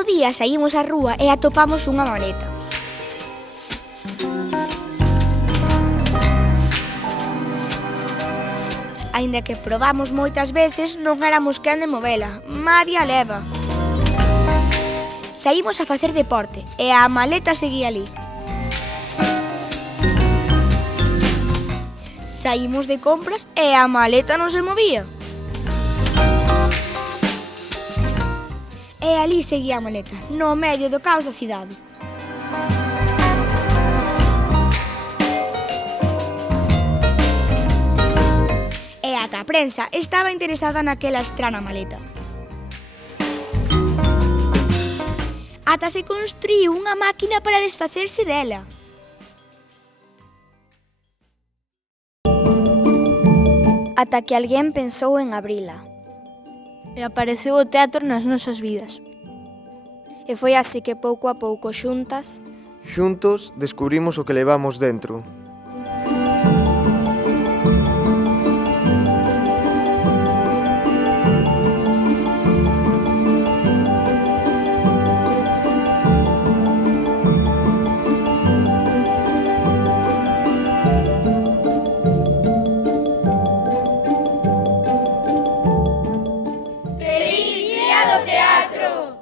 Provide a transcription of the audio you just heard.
bo día saímos á rúa e atopamos unha maleta. Aínda que probamos moitas veces, non éramos quen de movela. María leva. Saímos a facer deporte e a maleta seguía ali. Saímos de compras e a maleta non se movía. E ali seguía a maleta, no medio do caos da cidade. E ata a prensa estaba interesada naquela estrana maleta. Ata se construíu unha máquina para desfacerse dela. Ata que alguén pensou en abrila. E apareceu o teatro nas nosas vidas. E foi así que pouco a pouco xuntos descubrimos o que levamos dentro. ¡Feliz Día do Teatro!